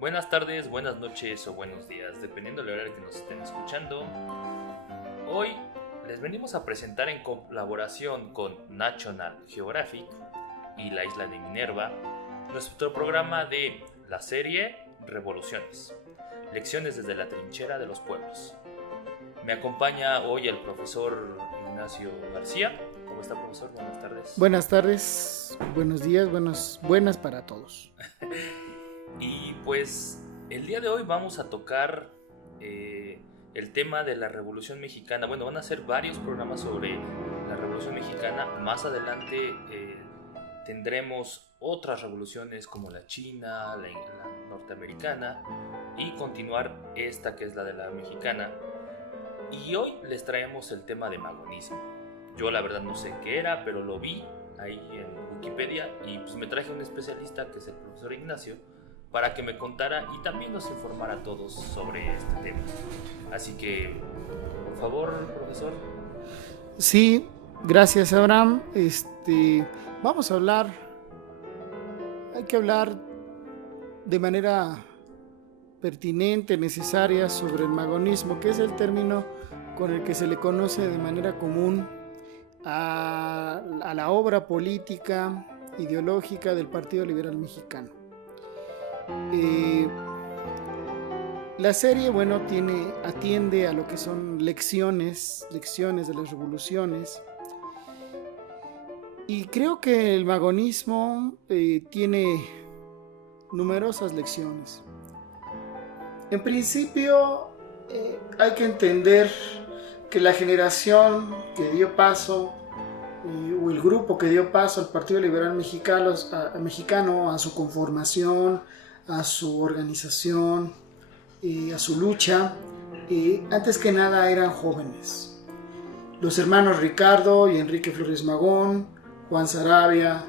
Buenas tardes, buenas noches o buenos días, dependiendo del horario que nos estén escuchando. Hoy les venimos a presentar en colaboración con National Geographic y la isla de Minerva nuestro programa de la serie Revoluciones, lecciones desde la trinchera de los pueblos. Me acompaña hoy el profesor Ignacio García. ¿Cómo está, profesor? Buenas tardes. Buenas tardes, buenos días, buenas para todos. Y pues el día de hoy vamos a tocar el tema de la Revolución Mexicana. Bueno, van a ser varios programas sobre la Revolución Mexicana. Más adelante tendremos otras revoluciones como la China, la norteamericana y continuar esta que es la de la mexicana. Y hoy les traemos el tema de magonismo. Yo la verdad no sé qué era, pero lo vi ahí en Wikipedia y pues me traje un especialista que es el profesor Ignacio para que me contara y también nos informara a todos sobre este tema. Así que, por favor, profesor. Sí, gracias, Abraham. Vamos a hablar, hay que hablar de manera pertinente, necesaria sobre el magonismo, que es el término con el que se le conoce de manera común a la obra política, ideológica del Partido Liberal Mexicano. La serie, bueno, atiende a lo que son lecciones de las revoluciones, y creo que el magonismo tiene numerosas lecciones. En principio, hay que entender que la generación que dio paso o el grupo que dio paso al Partido Liberal Mexicano, a su conformación, a su organización, a su lucha, antes que nada eran jóvenes. Los hermanos Ricardo y Enrique Flores Magón, Juan Saravia,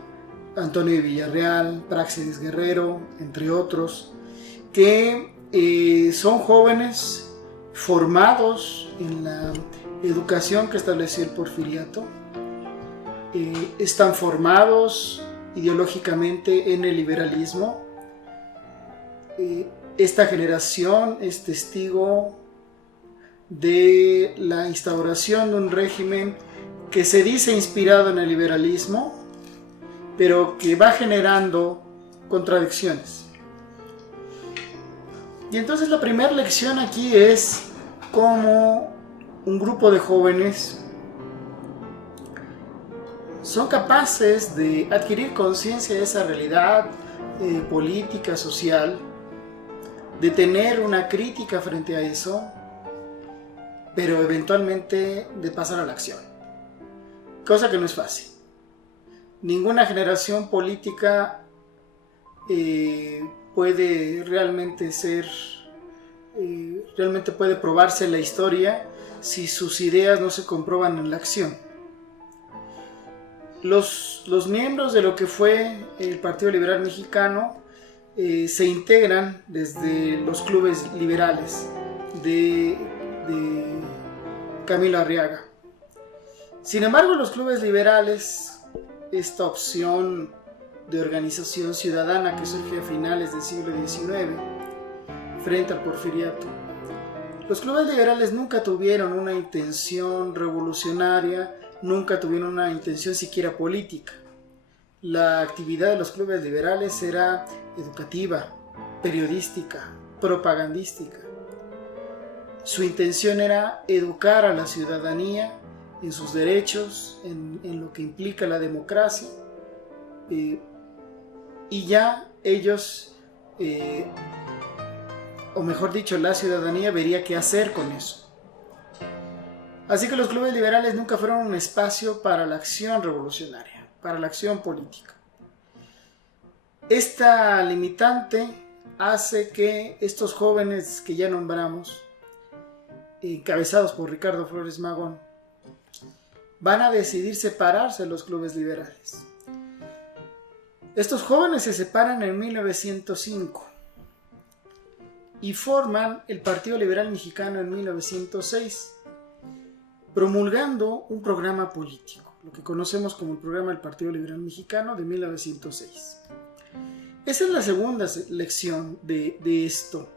Antonio de Villarreal, Práxedis Guerrero, entre otros, que son jóvenes formados en la educación que estableció el Porfiriato, están formados ideológicamente en el liberalismo. Esta generación es testigo de la instauración de un régimen que se dice inspirado en el liberalismo, pero que va generando contradicciones. Y entonces la primera lección aquí es cómo un grupo de jóvenes son capaces de adquirir conciencia de esa realidad política, social, de tener una crítica frente a eso, pero eventualmente de pasar a la acción, cosa que no es fácil. Ninguna generación política puede realmente puede probarse en la historia si sus ideas no se comprueban en la acción. Los miembros de lo que fue el Partido Liberal Mexicano se integran desde los clubes liberales de Camilo Arriaga. Sin embargo, los clubes liberales, esta opción de organización ciudadana que surge a finales del siglo XIX frente al Porfiriato, los clubes liberales nunca tuvieron una intención revolucionaria, nunca tuvieron una intención siquiera política. La actividad de los clubes liberales era educativa, periodística, propagandística. Su intención era educar a la ciudadanía en sus derechos, en lo que implica la democracia, y ya ellos, o mejor dicho, la ciudadanía vería qué hacer con eso. Así que los clubes liberales nunca fueron un espacio para la acción revolucionaria, para la acción política. Esta limitante hace que estos jóvenes que ya nombramos, encabezados por Ricardo Flores Magón, van a decidir separarse de los clubes liberales. Estos jóvenes se separan en 1905 y forman el Partido Liberal Mexicano en 1906, promulgando un programa político, lo que conocemos como el programa del Partido Liberal Mexicano de 1906. Esa es la segunda lección de esto.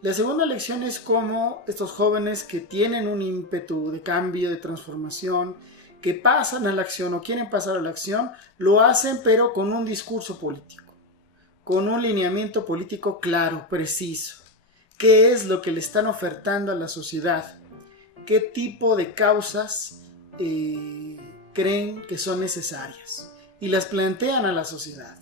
La segunda lección es cómo estos jóvenes que tienen un ímpetu de cambio, de transformación, que pasan a la acción o quieren pasar a la acción, lo hacen pero con un discurso político, con un lineamiento político claro, preciso. ¿Qué es lo que le están ofertando a la sociedad? ¿Qué tipo de causas creen que son necesarias? Y las plantean a la sociedad.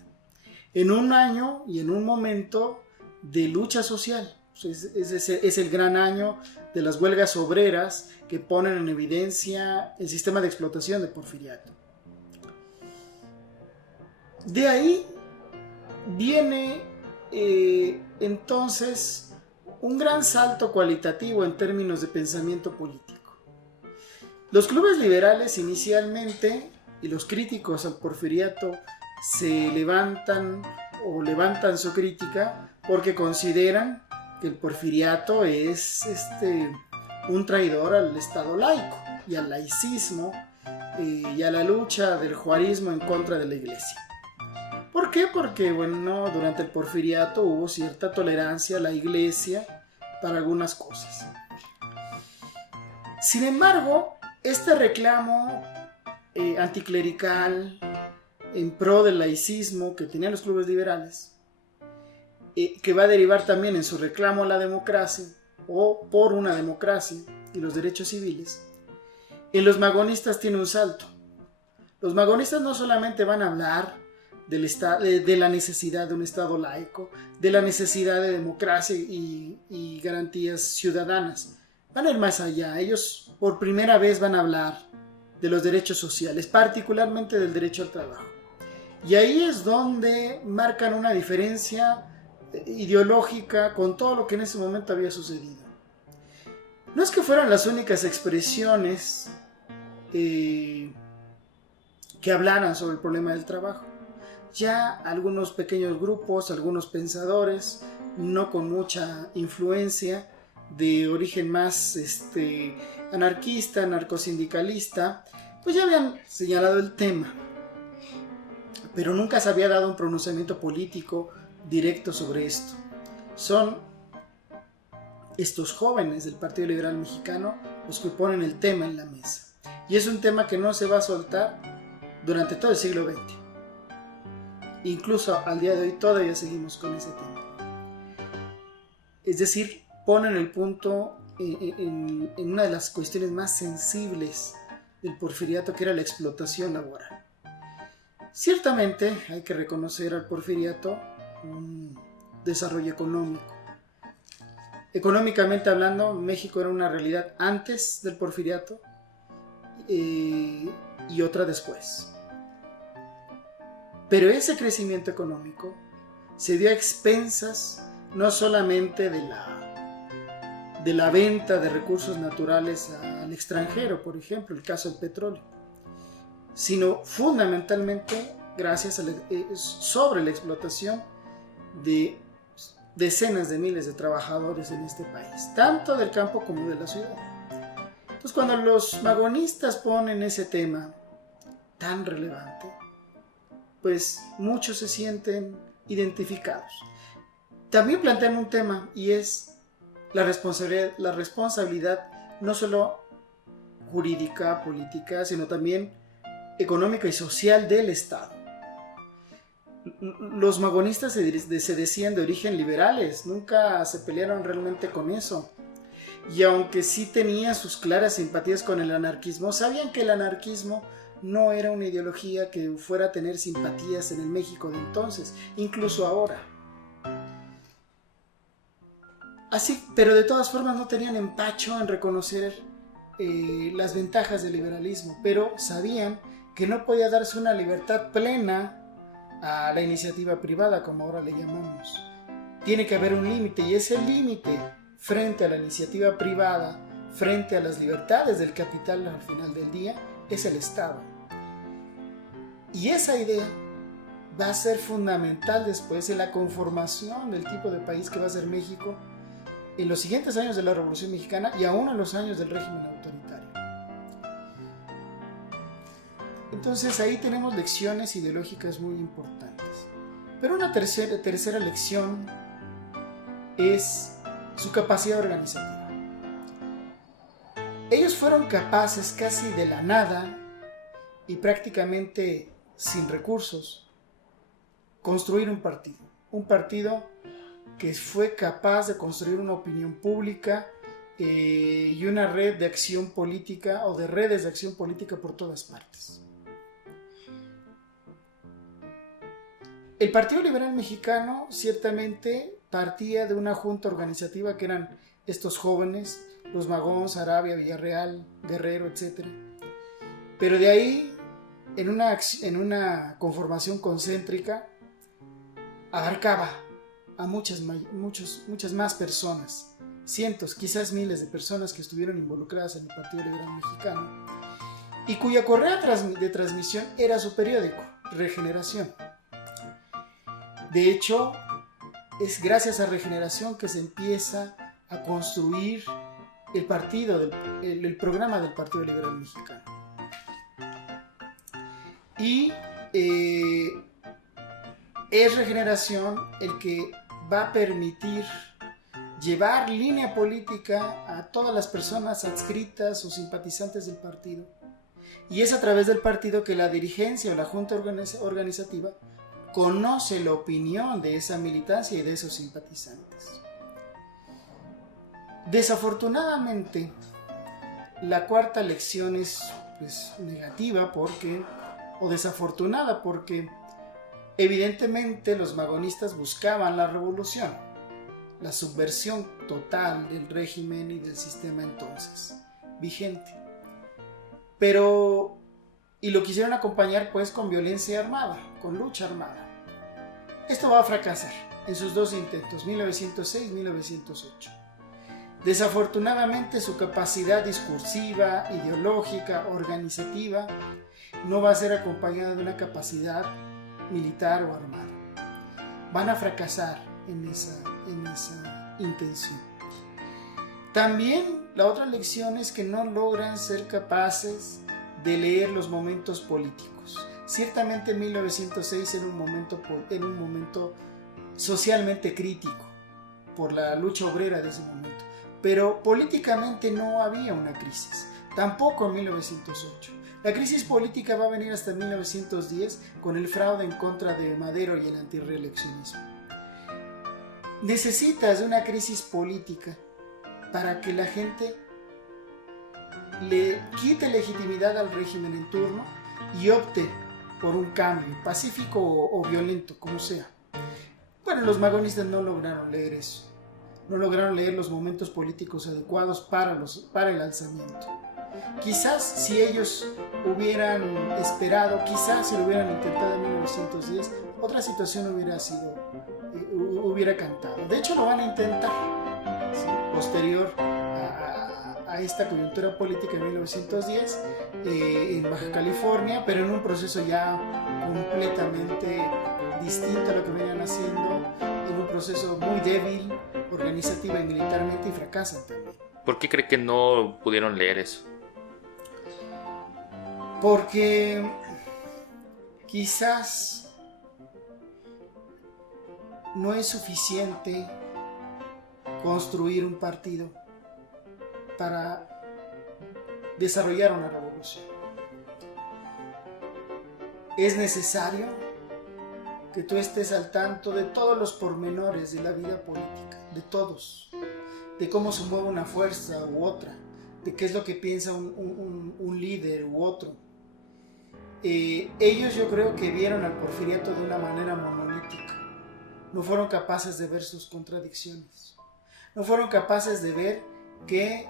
En un año y en un momento de lucha social. Es el gran año de las huelgas obreras que ponen en evidencia el sistema de explotación de Porfiriato. De ahí viene entonces un gran salto cualitativo en términos de pensamiento político. Los clubes liberales inicialmente, y los críticos al Porfiriato se levantan su crítica porque consideran que el Porfiriato es un traidor al Estado laico y al laicismo y a la lucha del juarismo en contra de la Iglesia. ¿Por qué? Porque durante el Porfiriato hubo cierta tolerancia a la Iglesia para algunas cosas. Sin embargo, este reclamo anticlerical en pro del laicismo que tenían los clubes liberales, que va a derivar también en su reclamo a la democracia o por una democracia y los derechos civiles, en los magonistas tiene un salto. Los magonistas no solamente van a hablar de la necesidad de un Estado laico, de la necesidad de democracia y garantías ciudadanas, van a ir más allá. Ellos por primera vez van a hablar de los derechos sociales, particularmente del derecho al trabajo. Y ahí es donde marcan una diferencia ideológica con todo lo que en ese momento había sucedido. No es que fueran las únicas expresiones que hablaran sobre el problema del trabajo. Ya algunos pequeños grupos, algunos pensadores, no con mucha influencia, de origen más anarquista, anarcosindicalista, pues ya habían señalado el tema, pero nunca se había dado un pronunciamiento político directo sobre esto. Son estos jóvenes del Partido Liberal Mexicano los que ponen el tema en la mesa, y es un tema que no se va a soltar durante todo el siglo XX. Incluso al día de hoy todavía seguimos con ese tema. Es decir, ponen el punto en una de las cuestiones más sensibles del Porfiriato, que era la explotación laboral. Ciertamente hay que reconocer al Porfiriato un desarrollo económico. Económicamente hablando, México era una realidad antes del Porfiriato y otra después. Pero ese crecimiento económico se dio a expensas no solamente de la venta de recursos naturales al extranjero, por ejemplo, el caso del petróleo, sino fundamentalmente gracias sobre la explotación de decenas de miles de trabajadores en este país, tanto del campo como de la ciudad. Entonces, cuando los magonistas ponen ese tema tan relevante, pues muchos se sienten identificados. También plantean un tema, y es la responsabilidad no solo jurídica, política, sino también económica y social del Estado. Los magonistas se decían de origen liberales, nunca se pelearon realmente con eso. Y aunque sí tenían sus claras simpatías con el anarquismo, sabían que el anarquismo no era una ideología que fuera a tener simpatías en el México de entonces, incluso ahora. Así, pero de todas formas no tenían empacho en reconocer las ventajas del liberalismo, pero sabían que no podía darse una libertad plena a la iniciativa privada, como ahora le llamamos. tiene que haber un límite, y ese límite frente a la iniciativa privada, frente a las libertades del capital al final del día, es el Estado. Y esa idea va a ser fundamental después en la conformación del tipo de país que va a ser México en los siguientes años de la Revolución Mexicana y aún en los años del régimen autoritario. Entonces ahí tenemos lecciones ideológicas muy importantes. Pero una tercera lección es su capacidad organizativa. Ellos fueron capaces casi de la nada y prácticamente sin recursos construir un partido que fue capaz de construir una opinión pública y una red de acción política o de redes de acción política por todas partes. El Partido Liberal Mexicano ciertamente partía de una junta organizativa que eran estos jóvenes, los Magón, Saravia, Villarreal, Guerrero, etc. Pero de ahí, en una conformación concéntrica, abarcaba a muchas más personas, cientos, quizás miles de personas que estuvieron involucradas en el Partido Liberal Mexicano y cuya correa de transmisión era su periódico, Regeneración. De hecho, es gracias a Regeneración que se empieza a construir el programa del Partido Liberal Mexicano. Y es Regeneración el que va a permitir llevar línea política a todas las personas adscritas o simpatizantes del partido. Y es a través del partido que la dirigencia o la junta organizativa conoce la opinión de esa militancia y de esos simpatizantes. Desafortunadamente, la cuarta lección es negativa desafortunada porque evidentemente los magonistas buscaban la revolución, la subversión total del régimen y del sistema entonces vigente. Y lo quisieron acompañar con violencia armada, con lucha armada. Esto va a fracasar en sus dos intentos, 1906 y 1908. Desafortunadamente su capacidad discursiva, ideológica, organizativa no va a ser acompañada de una capacidad militar o armada. Van a fracasar en esa intención. También la otra lección es que no logran ser capaces de leer los momentos políticos. Ciertamente 1906 era un momento socialmente crítico por la lucha obrera de ese momento, pero políticamente no había una crisis, tampoco en 1908. La crisis política va a venir hasta 1910 con el fraude en contra de Madero y el antirreeleccionismo. Necesitas de una crisis política para que la gente le quite legitimidad al régimen en turno y opte por un cambio, pacífico o violento, como sea. Bueno, los magonistas no lograron leer eso. No lograron leer los momentos políticos adecuados para el alzamiento. Quizás si ellos hubieran esperado, quizás si lo hubieran intentado en 1910, otra situación hubiera cantado. De hecho, lo van a intentar, ¿sí? Posterior a esta coyuntura política de 1910 en Baja California, pero en un proceso ya completamente distinto a lo que venían haciendo, en un proceso muy débil, organizativa y militarmente, y fracasan también. ¿Por qué cree que no pudieron leer eso? Porque quizás no es suficiente construir un partido para desarrollar una revolución. Es necesario que tú estés al tanto de todos los pormenores de la vida política, de todos, de cómo se mueve una fuerza u otra, de qué es lo que piensa un líder u otro. Ellos yo creo que vieron al porfiriato de una manera monolítica. No fueron capaces de ver sus contradicciones. No fueron capaces de ver que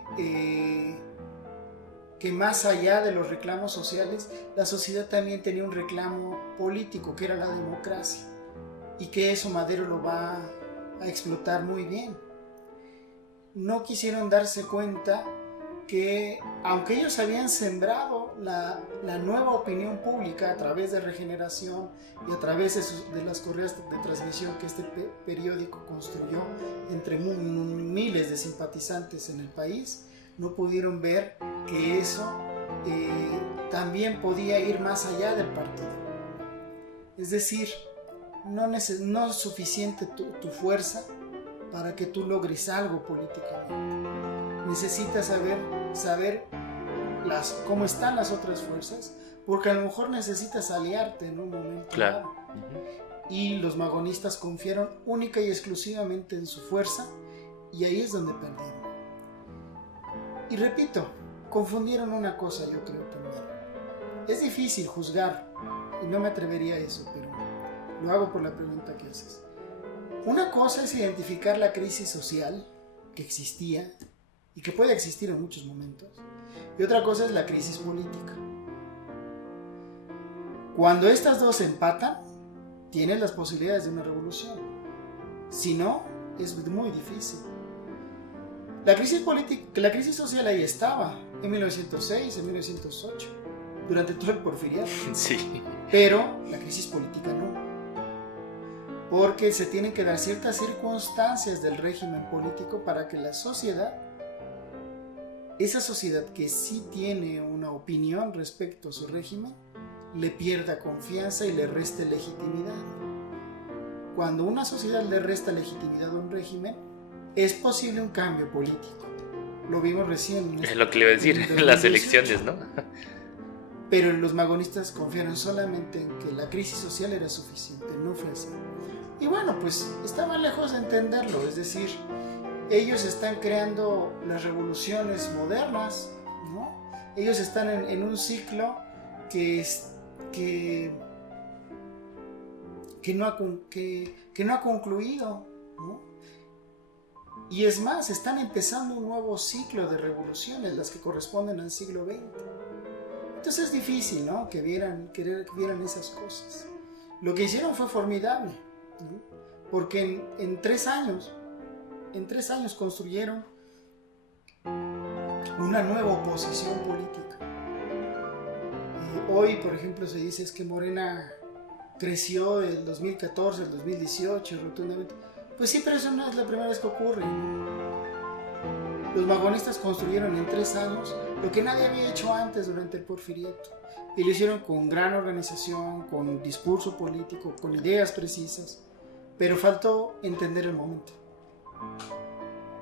más allá de los reclamos sociales, la sociedad también tenía un reclamo político, que era la democracia, y que eso Madero lo va a explotar muy bien. No quisieron darse cuenta que, aunque ellos habían sembrado la nueva opinión pública a través de Regeneración y a través de las correas de transmisión que este periódico construyó entre miles de simpatizantes en el país, no pudieron ver que eso también podía ir más allá del partido. Es decir, no es suficiente tu fuerza para que tú logres algo políticamente. Necesitas saber cómo están las otras fuerzas, porque a lo mejor necesitas aliarte en un momento. Claro. Y los magonistas confiaron única y exclusivamente en su fuerza, y ahí es donde perdieron. Y repito, confundieron una cosa, yo creo también. Es difícil juzgar, y no me atrevería a eso, pero lo hago por la pregunta que haces. Una cosa es identificar la crisis social que existía y que puede existir en muchos momentos, y otra cosa es la crisis política. Cuando estas dos empatan, tienes las posibilidades de una revolución. Si no, es muy difícil. La crisis social ahí estaba, en 1906, en 1908, durante todo el porfiriato. Sí. Pero la crisis política no. Porque se tienen que dar ciertas circunstancias del régimen político para que la sociedad, esa sociedad que sí tiene una opinión respecto a su régimen, le pierda confianza y le reste legitimidad. Cuando una sociedad le resta legitimidad a un régimen, es posible un cambio político. Lo vimos recién. Es lo que le iba a decir, en las elecciones, ¿no? Pero los magonistas confiaron solamente en que la crisis social era suficiente, no fue así. Y bueno, pues estaban lejos de entenderlo, es decir, ellos están creando las revoluciones modernas, ¿no? Ellos están en un ciclo que no ha concluido, ¿no? Y es más, están empezando un nuevo ciclo de revoluciones, las que corresponden al siglo XX. Entonces es difícil, ¿no?, que vieran esas cosas. Lo que hicieron fue formidable, ¿no? Porque en 3 años construyeron una nueva oposición política. Hoy, por ejemplo, se dice es que Morena creció del 2014 al 2018 rotundamente. Pues sí, pero eso no es la primera vez que ocurre. Los magonistas construyeron en 3 años lo que nadie había hecho antes durante el porfiriato. Y lo hicieron con gran organización, con un discurso político, con ideas precisas. Pero faltó entender el momento.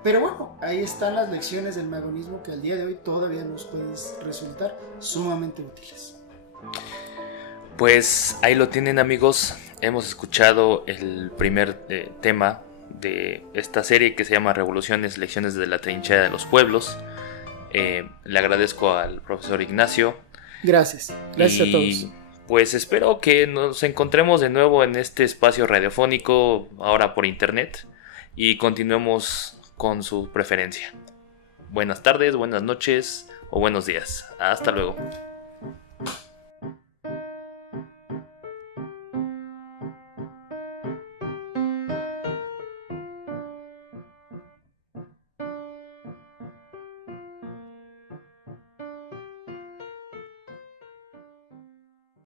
Pero bueno, ahí están las lecciones del magonismo que al día de hoy todavía nos pueden resultar sumamente útiles. Pues ahí lo tienen, amigos. Hemos escuchado el primer tema de esta serie que se llama Revoluciones, Lecciones de la Trinchera de los Pueblos. Le agradezco al profesor Ignacio. Gracias a todos. Pues espero que nos encontremos de nuevo en este espacio radiofónico, ahora por internet, y continuemos con su preferencia. Buenas tardes, buenas noches o buenos días. Hasta luego.